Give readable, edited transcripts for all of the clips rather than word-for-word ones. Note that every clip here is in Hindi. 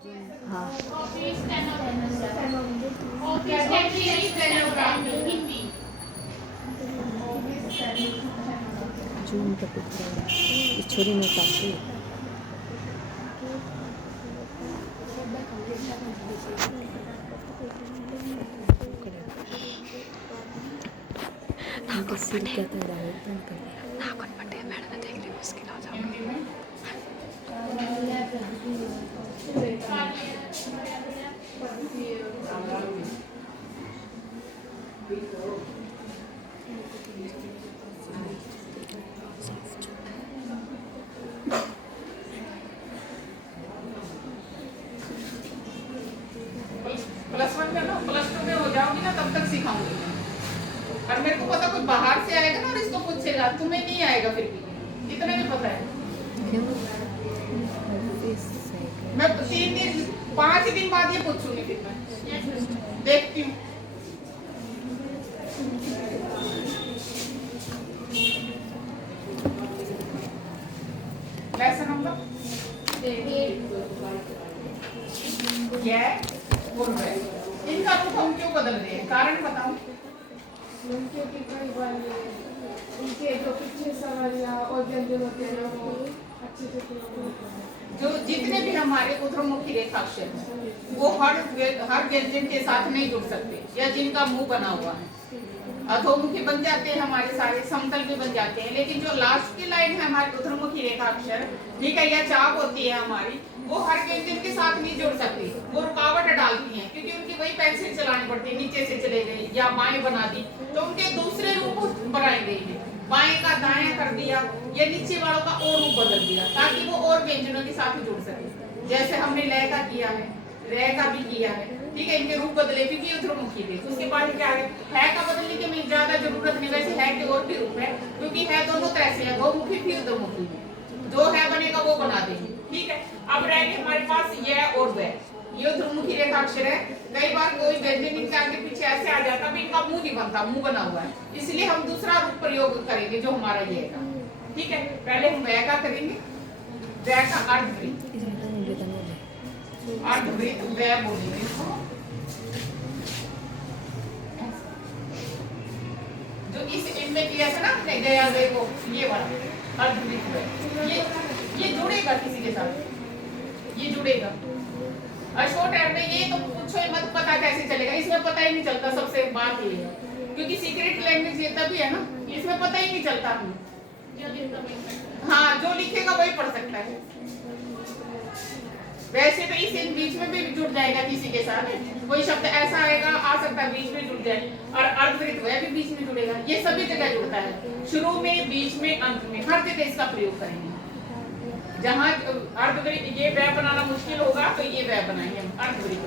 हाँ जूम कर दिख रहा है इस छोरी में काफी सिर क्या था डायरेक्ट बंद कर दिया मैडम देख रही मुश्किल हो जाएगी +1 का ना +2 में हो जाओगी ना तब तक सिखाऊंगी और मेरे को पता कोई बाहर से आएगा ना और इसको पूछेगा तुम्हें नहीं आएगा फिर भी इतना भी पता है। मैं 3 दिन 5 दिन बाद ये पूछूंगी फिर मैं देखती हूँ। लेसन नंबर इनका रूप हम क्यों बदल रहे हैं कारण बताऊं। क्योंकि कई बार उनके जो पिछले सवालिया और व्यंजन होते हैं वो अच्छे से जो जितने भी हमारे ऊर्ध्वमुखी रेखाक्षर हैं वो हर व्यंजन के साथ नहीं जुड़ सकते या जिनका मुंह बना हुआ है अधोमुखी बन जाते हैं हमारे सारे समतल भी बन जाते हैं लेकिन जो लास्ट की लाइन है हमारे ऊर्ध्वमुखी रेखाक्षर ठीक है या चाप होती है हमारी वो हर व्यंजन के साथ नहीं जुड़ सकती वो रुकावट डालती हैं क्योंकि उनकी वही पेंसिल चलानी पड़ती है नीचे से चले गए या बाएं बना दी तो उनके दूसरे रूप बनाए गए हैं बाएं का दाएं कर दिया या नीचे वालों का और रूप बदल दिया ताकि वो और व्यंजनों के साथ जुड़ सके जैसे हमने लय का किया है रे का भी किया है ठीक है इनके रूप बदले क्योंकि ऊर्ध्वमुखी थे उसके बाद क्या है का बदलने की में ज्यादा जरूरत नहीं वैसे है के और भी रूप है क्योंकि है दोनों तरह से है बहुमुखी फिर ऊर्ध्वमुखी जो है बनेगा वो बना देंगे ठीक है। अब रह गए हमारे पास यह और वह ये ऊर्ध्वमुखी रेखाक्षर है कई बार कोई व्यंजन इनके आगे पीछे ऐसे आ जाता है इनका मुंह नहीं बनता मुंह बना हुआ है इसलिए हम दूसरा रूप प्रयोग करेंगे जो हमारा ये है ठीक है। पहले हम वह का करेंगे वह का अर्धवृत्त वह बोलेंगे जो इस इनमें किया था ना हमने गया गए को ये वाला अर्धवृत्त ये जुड़ेगा किसी के साथ ये जुड़ेगा और शॉर्ट हैंड में ये तो पूछो मत पता कैसे चलेगा इसमें पता ही नहीं चलता सबसे बात ये है क्योंकि सीक्रेट लैंग्वेज ये तभी है ना इसमें पता ही नहीं चलता हाँ जो लिखेगा वही पढ़ सकता है वैसे तो इस इन बीच में भी जुड़ जाएगा किसी के साथ कोई शब्द ऐसा आएगा आ सकता है बीच में जुड़ जाए और अर्धवृत्त वह भी बीच में जुड़ेगा ये सभी जगह जुड़ता है शुरू में बीच में अंत में हर जगह इसका प्रयोग करेंगे जहाँ अर्धवृत्त ये वह बनाना मुश्किल होगा तो ये वह बनाएंगे हम अर्धवृत्त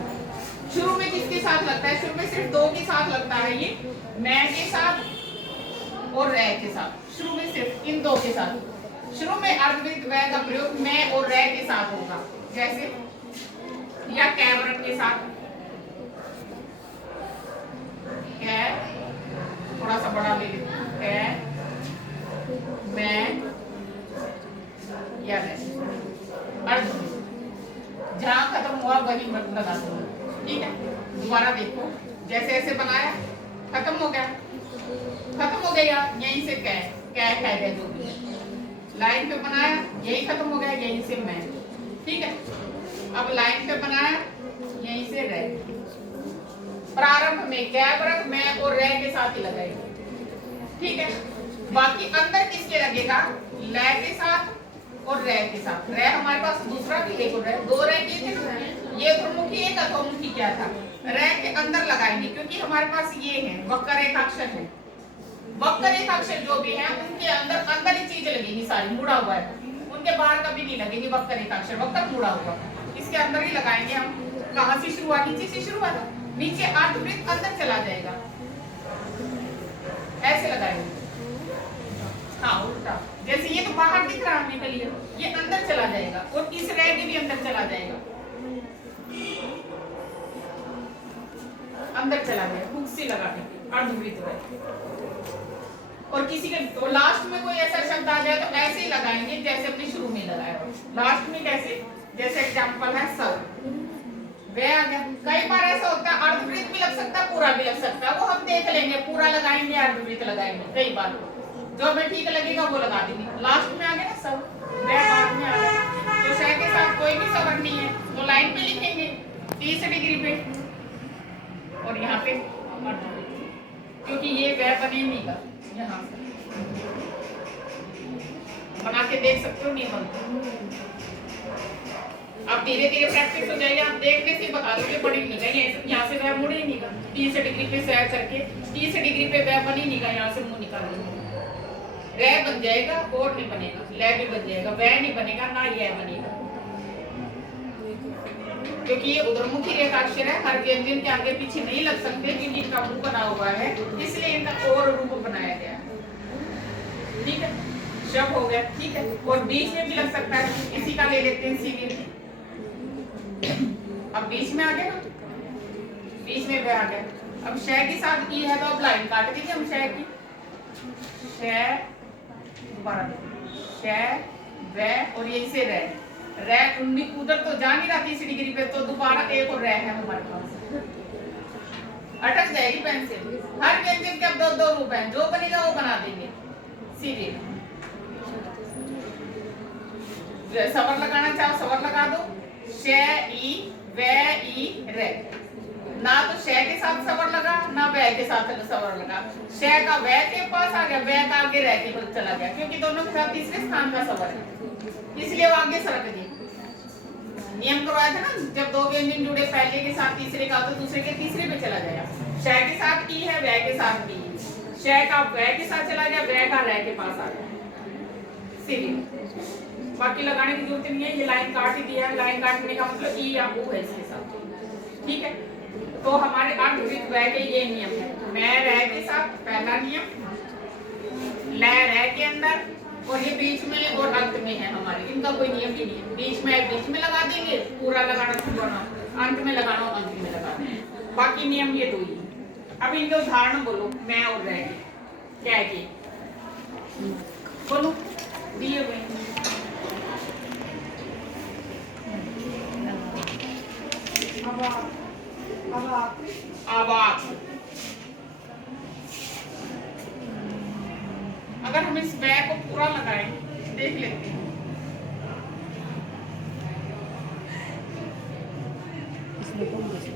शुरू में किसके साथ लगता है शुरू में सिर्फ दो के साथ लगता है ये मैं के साथ और रह के साथ शुरू में सिर्फ इन दो के साथ शुरू में अर्धवृत्त वह का प्रयोग मैं और रह के साथ होगा जैसे या कैवरट के साथ कै थोड़ा सा बड़ा ले लेते कै मैं या अर्ध जहां खत्म हुआ वही मत लगा दो ठीक है। दोबारा देखो जैसे ऐसे बनाया खत्म हो गया यहीं से कै कै गए जो भी लाइन पे बनाया यही खत्म हो गया यहीं से मैं ठीक है। अब लाइन पे बनाया यहीं से रह प्रारंभ में कैवरट मैं और रह के साथ ही लगाएगा ठीक है। बाकी अंदर किसके लगेगा लय के साथ और रह के साथ रह हमारे पास दूसरा भी एक और दो रह के थे ना ये ऊर्ध्वमुखी एक अधोमुखी क्या था रह के अंदर लगाएंगे क्योंकि हमारे पास ये है वक्र रेखाक्षर है वक्र रेखाक्षर जो भी है उनके अंदर अंदर ही चीज लगेगी सारी मुड़ा हुआ है उनके बाहर कभी नहीं लगेगी वक्र रेखाक्षर वक्र मुड़ा हुआ इसके अंदर ही लगाएंगे हम कहां से शुरुआत नीचे से शुरुआत नीचे अर्धवृत्त अंदर चला जाएगा ऐसे लगाएंगे हाँ उल्टा जैसे ये तो बाहर दिख रहा है क्लियर ये अंदर चला जाएगा और इस रह के भी अंदर चला जाएगा अंदर चला गया हुक से लगाने अर्धवृत्त और किसी के तो लास्ट में कोई ऐसा शब्द आ जाए तो ऐसे ही लगाएंगे जैसे अपने शुरू में लगाया लास्ट में कैसे जैसे एग्जांपल है सब कई बार ऐसा होता है अर्धवृत्त भी लग सकता है, पूरा भी लग सकता है, वो हम देख लेंगे, पूरा लगाएंगे अर्धवृत्त लगाएंगे। कई बार जो हमें ठीक लगेगा वो लगा देंगे। लास्ट में आ गया ना सब, बाद में आ गया तो शय के साथ कोई भी सवर नहीं है तो लाइन पे लिखेंगे 30 डिग्री पे और यहाँ पे क्योंकि ये वह बने नहीं का, यहाँ बना के देख सकते हो नहीं बनता। अब धीरे धीरे प्रैक्टिस हो जाएगी, आप देखने से बता दोगे बड़ी नहीं का, यहाँ से वह मुड़े नहीं का, 30 डिग्री पे सैर करके 30 डिग्री पे वह बनी नहीं का, यहाँ से मुंह निकाल रह बन जाएगा और नहीं बनेगा, लय भी बन जाएगा, वह नहीं बनेगा ना यह बनेगा, क्योंकि ये उधरमुखी रेखाक्षर है, हर व्यंजन के आगे पीछे नहीं लग सकते क्योंकि इनका मुंह बना हुआ है, इसलिए इनका और रूप बनाया गया है। ठीक है, शब हो गया। ठीक है, और बीच में भी लग सकता है, इसी का ले लेते हैं सीधी। अब बीच में आ गया ना, बीच में वह आ गया। अब शय के साथ ई है तो अब लाइन काट दीजिए हम शय की, शय दोबारा शय वह और यही से रह उधर तो जा नहीं रहा 30 डिग्री पे, तो दोबारा एक और रह है हमारे पास, अटक जाएगी पेंसिल। हर व्यंजन के अब दो दो रूप हैं, जो बनेगा वो बना देंगे सीधे। सवर लगाना चाहो सवर लगा दो, शय ई वे ई रे, ना तो शय के साथ सवर लगा ना वह के साथ सवर लगा, शय का वह के पास आ गया, वह का आगे रह के चला गया, क्योंकि दोनों के साथ तीसरे स्थान का सवर है, इसलिए वो आगे सरक गए। नियम करवाया था ना, जब दो व्यंजन जुड़े, पहले के साथ तीसरे का तो दूसरे के तीसरे पे चला जाएगा। शय के साथ ई है, वह के साथ बी, शय का वह के साथ चला गया, वह का रह के पास आ गया सीधे। बाकी लगाने की जरूरत नहीं है, ये लाइन काट ही दिया है, लाइन काटने का मतलब ई या ओ है इसके साथ। ठीक है, तो हमारे अर्धवृत्त वह के ये नियम है, मैं रह के साथ पहला नियम, लय रह के अंदर, और ये बीच में और अंत में है हमारे, इनका कोई नियम ही नहीं है। बीच में लगा देंगे, पूरा लगाना शुरू करना, अंत में लगाना अंत में लगाना, बाकी नियम ये दो ही। अब इनके उदाहरण बोलो, मैं और रह के क्या है कि बोलो दिए हुए आवाज। अगर हम इस वह को पूरा लगाएं, देख लेते हैं,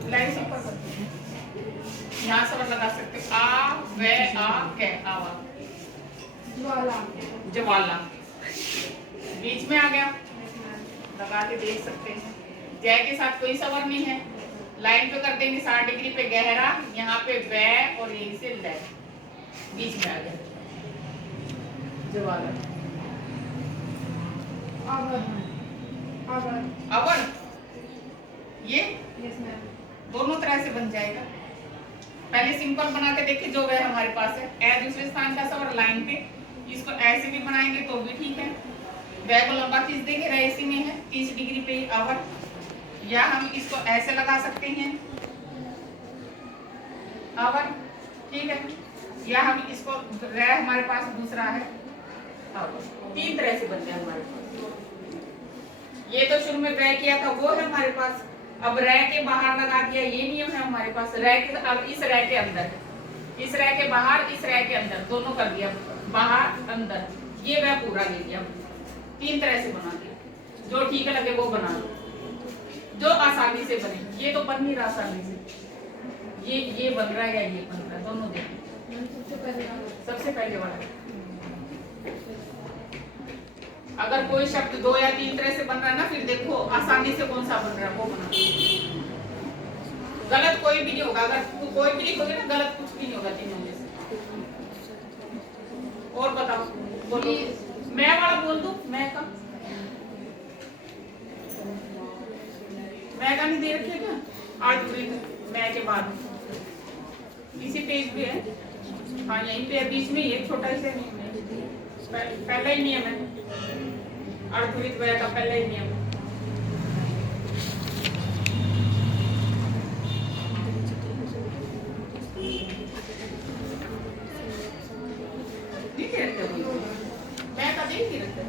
लाइन से ऊपर करते हैं, यहाँ सवर लगा सकते हैं, आ वे आ कै, आवा ज्वाला, ज्वाला बीच में आ गया, लगा के देख सकते हैं। जय के साथ कोई सवर नहीं है, लाइन पे कर देंगे 60 डिग्री पे गहरा, यहाँ पे वह और यहीं से लय, बीच में आ गया ज्वाला। अवर ये दोनों तरह से बन जाएगा। पहले सिंपल बना के देखिए, जो वह हमारे पास है, ए दूसरे स्थान का सवर लाइन पे, इसको ऐसे भी बनाएंगे तो भी ठीक है, वह को लंबा खींच देंगे, रह इसी में है 30 डिग्री पे अवर, या हम इसको ऐसे लगा सकते हैं अवर, ठीक है, या हम इसको रह हमारे पास दूसरा है अवर, 3 तरह से बनते हैं हमारे पास। ये तो शुरू में वह किया था वो है हमारे पास, अब रह के बाहर लगा दिया, ये नियम है हमारे पास। रह के अब इस रह के अंदर, इस रह के बाहर, इस रह के अंदर, दोनों कर दिया, बाहर अंदर, ये वह पूरा ले लिया, 3 तरह से बना दिया, जो ठीक लगे वो बना लो, जो आसानी से बने। ये तो बन नहीं रहा आसानी से, ये बन रहा है या ये बन रहा है, दोनों देखो। सबसे पहले वाला, अगर कोई शब्द 2 या 3 तरह से बन रहा है ना, फिर देखो आसानी से कौन सा बन रहा है वो बना, गलत कोई भी नहीं होगा। अगर कोई भी लिखोगे ना, गलत कुछ भी नहीं होगा तीनों में से। और बताओ, बोलो, मैं वाला बोल दूं, मैं का मैं का नहीं दे रखिए क्या, अर्धवृत्त मैं के बाद इसी पेज पे है, हाँ यहीं पे है, बीच में ये छोटा सा नियम है, पहला ही नियम है अर्धवृत्त वह का, पहला ही नियम। नहीं दे रखते मैं का दे नहीं रखते,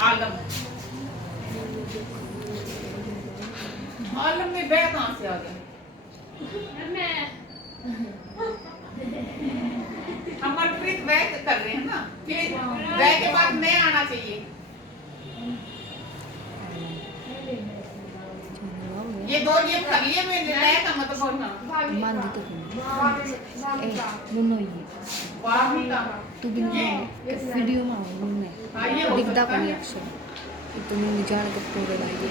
आल आदम। आलम में बै कहाँ से आ गया? हम मनप्रीत वै कर रहे हैं ना, फिर वै के बाद मैं आना चाहिए। ये दो ये कर लिए मैं नया का मतलब बोलना मान दी तो नुनो ये वाह नहीं का तू भी वीडियो में आओ हाँ, ये मैं हो दिखता सकता कोनी है। अक्षर ये तो मैं जान के पूरे लाइए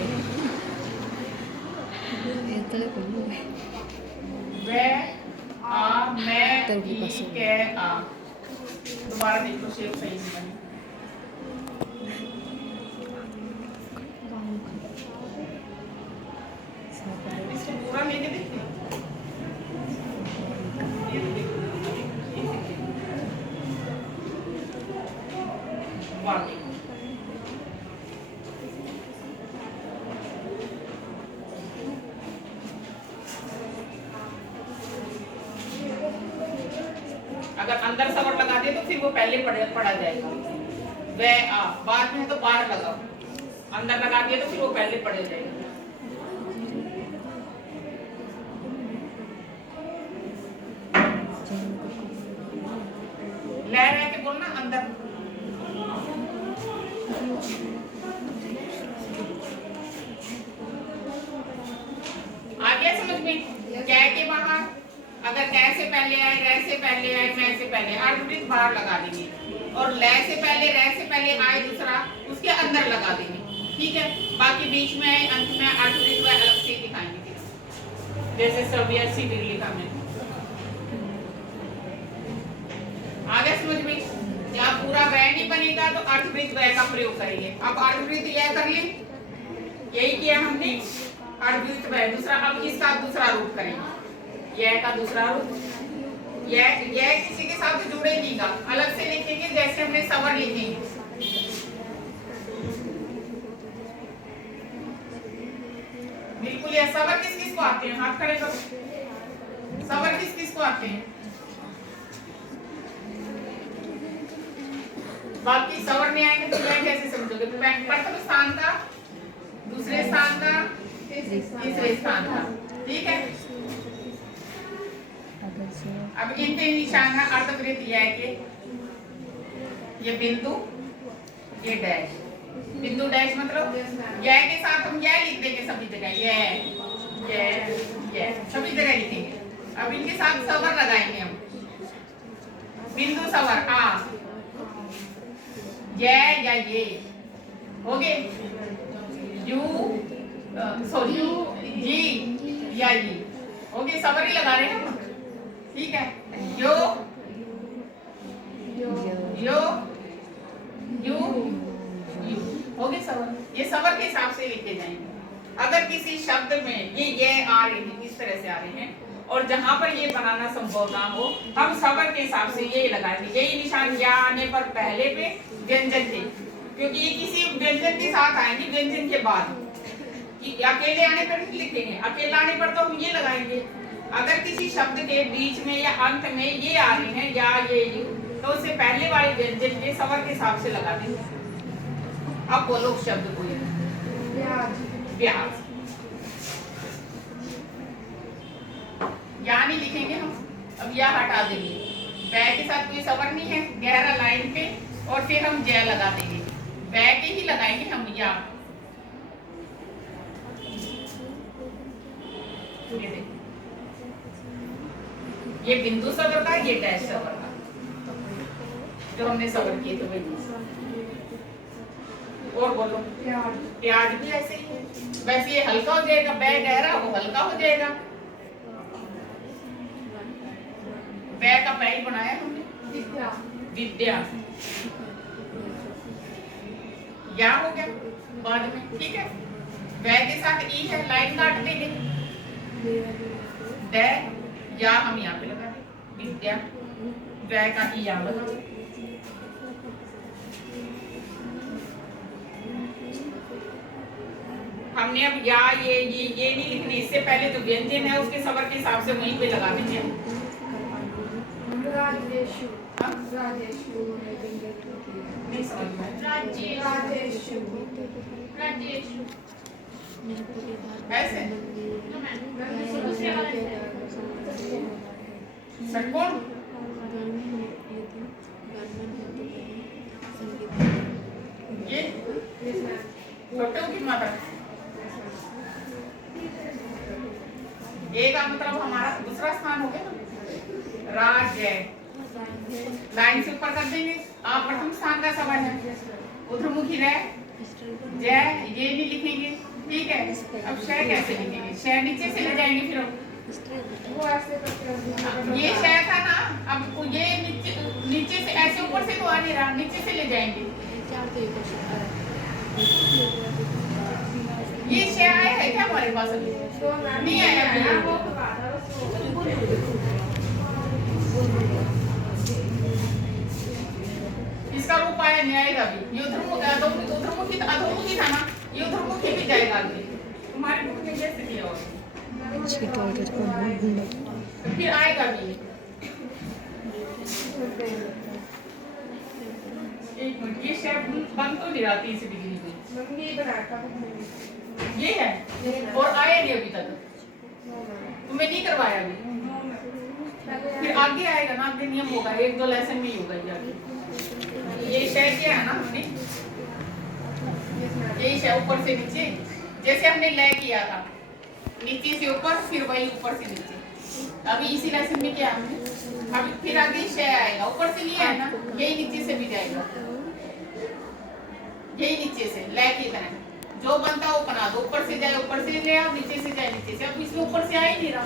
ये तले को वे आ मैं तेरे को ई पसंद। के आ दोबारा देख लो शेप सही नहीं बनी। इसको पूरा लेके देखते हैं। ये देखो, ये देखो। वाह अगर अंदर सवर लगा दे तो फिर वो पहले पढ़ा जाएगा। वे आ बाद में है तो बाहर लगाओ, अंदर लगा दिया तो फिर वो पहले पढ़े जाएगा। ले रह के बोलना अंदर। आ गया समझ में? कै के बाहर अगर कै से पहले आए, रै से पहले आए, मैं से पहले अर्धवृत्त बाहर लगा देंगे और लै से पहले, रै से पहले आए दूसरा उसके अंदर लगा देंगे। ठीक है, बाकी बीच में आए अंत में अर्धवृत्त व अलग से दिखाएंगे फिर। जैसे सव्यसी लिखा मैंने। आ गया समझ में? जब पूरा वह नहीं बनेगा तो अर्धवृत्त वह का प्रयोग करेंगे। अब अर्धवृत्त यह कर ले, यही किया हमने। अर्धवृत्त वह दूसरा, अब इसका दूसरा रूप करेंगे। यह का दूसरा रूप, यह किसी के साथ जुड़े नहीं गा, अलग से लिखेंगे जैसे हमने सवर लिखेंगे। बिल्कुल यह सवर किस किस को आते हैं? हाथ खड़े करो। सवर किस किस को आते हैं? बाकी सवर नहीं आएंगे तो मैं कैसे समझोगे? प्रथम स्थान का, दूसरे स्थान का, तीसरे स्थान का। ठीक है, अब इनके निशान है अर्धवृत्त यह के, ये बिंदु, ये डैश। बिंदु डैश मतलब यह के साथ हम यह लिख देंगे सभी जगह, यह सभी जगह लिखेंगे। अब इनके साथ सवर लगाएंगे हम। बिंदु सवर आ, यह या ये हो गए। यू सॉरी जी या ये हो गए, सवर ही लगा रहे हैं हम। ठीक है, यो यो यू यू हो गए सवर। ये सवर के हिसाब से लिखे जाएंगे। अगर किसी शब्द में ये आ रहे हैं, इस तरह से आ रहे हैं, और जहां पर ये बनाना संभव ना हो हम सवर के हिसाब से ये लगाएंगे। यही निशान या आने पर पहले पे व्यंजन थे, क्योंकि ये किसी व्यंजन के साथ आएंगे, व्यंजन के बाद। अकेले आने पर नहीं लिखेंगे, अकेला आने पर तो हम ये लगाएंगे। अगर किसी शब्द के बीच में या अंत में ये आ रहे हैं या ये यू, तो उससे पहले वाले व्यंजन के सवर के हिसाब से लगा देंगे। अब बोलो शब्द कोई। ब्याज। या नहीं लिखेंगे हम, अब या हटा देंगे। बै के साथ कोई सवर नहीं है, गहरा लाइन पे, और फिर हम जय लगा देंगे। बै के ही लगाएंगे हम या। ये देखिए, ये बिंदु सवर का, ये डैश सवर का, जो हमने सवर किए थे वही। और बोलो प्याज भी ऐसे ही है। वैसे ये हल्का हो जाएगा, बै गहरा वो हल्का हो जाएगा। बै का पै बनाया हमने, विद्या। या हो गया बाद में। ठीक है, बै के साथ ई है, लाइन काट देंगे। दै या हम यहाँ पे लगा दें, विद्या। बै का ई यहाँ लगा। हमने अब या ये नहीं लिखने, इससे पहले जो व्यंजन है उसके सवर के हिसाब से वहीं पे लगा देंगे। नहीं ऐसे षटकोण ये छोटे की मात्रा ए का मतलब हमारा दूसरा स्थान हो गया ना। राज जय लाइन से ऊपर कर देंगे। आप प्रथम स्थान का सवाल है ऊर्ध्वमुखी रह जय ये नहीं लिखेंगे, ठीक है। अब शय कैसे लिखेंगे? शय नीचे से ले जाएंगे फिर वो ऐसे करते हैं। ये शय था ना, अब ये नीचे से ऐसे ऊपर से तो आ नहीं रहा, नीचे से ले जाएंगे। ये शय आया है क्या हमारे पास अभी? नहीं आया अभी। इसका रूप आया नहीं आएगा अभी। ये ऊर्ध्वमुखी था ना, ये ऊर्ध्वमुखी भी जाएगा आगे। तुम्हारे बुक में कैसे दिया होगा? फिर आएगा भी। एक मिनट, ये शेप बंद तो नहीं रहा 30 डिग्री में। ये है और आया नहीं अभी तक, तुम्हें नहीं करवाया अभी। फिर आगे आएगा ना, आगे नियम होगा, 1-2 लेसन में ही होगा ये आगे। ये शेप क्या है ना हमने, यही शेप ऊपर से नीचे, जैसे हमने लय किया था नीचे से ऊपर, फिर वही ऊपर से नीचे। अभी इसी लेसन में क्या हमने, अभी फिर आगे शय आएगा, ऊपर से लिया है ना, यही नीचे से भी जाएगा, यही नीचे से लय की तरह जो बनता वो बना दो। ऊपर से जाए ऊपर से ले आओ, नीचे से जाए नीचे से। अब इसमें ऊपर से आ ही नहीं रहा,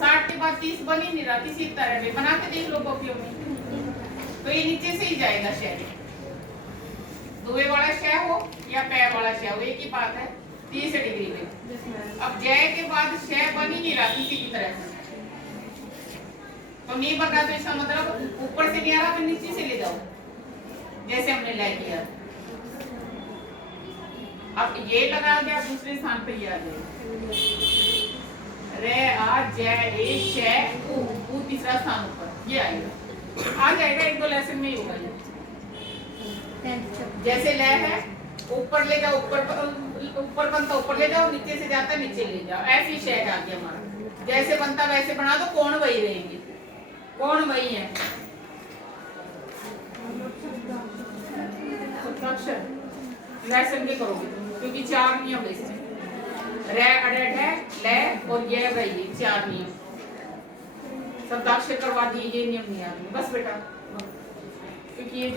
60 के बाद 30 बन ही नहीं रहा किसी तरह में। बना के देख लो कॉपियों में, तो ये नीचे से ही जाएगा शय। दुए वाला शय हो या पैर वाला शय हो, एक ही बात है 30 डिग्री में। अब जय के बाद शय बन ही नहीं रहा किसी की तरह से, तो नहीं बन रहा, तो इसका मतलब ऊपर से नहीं आ रहा, तो नीचे से ले जाओ जैसे हमने लय किया। अब ये लगा दिया, दूसरे स्थान पे ये आ जाएगा रे आ जय ए शय ऊ तीसरा स्थान ऊपर ये आएगा, आ जाएगा। 1-2 लेसन में ही होगा ये। जैसे लय है ऊपर ले जाओ, ऊपर बनता ऊपर ले जाओ, नीचे से जाता नीचे ले जाओ, ऐसी शय आ गया हमारा। जैसे बनता वैसे बना दो, कोण वही रहेंगे, कोण वही है। लेसन के करोगे क्योंकि 4 नियम है इसमें, रे अडेट है ले और ये वही 4 नियम। शब्दाक्षर करवा दिए, ये नियम नहीं आते बस बेटा, क्योंकि ये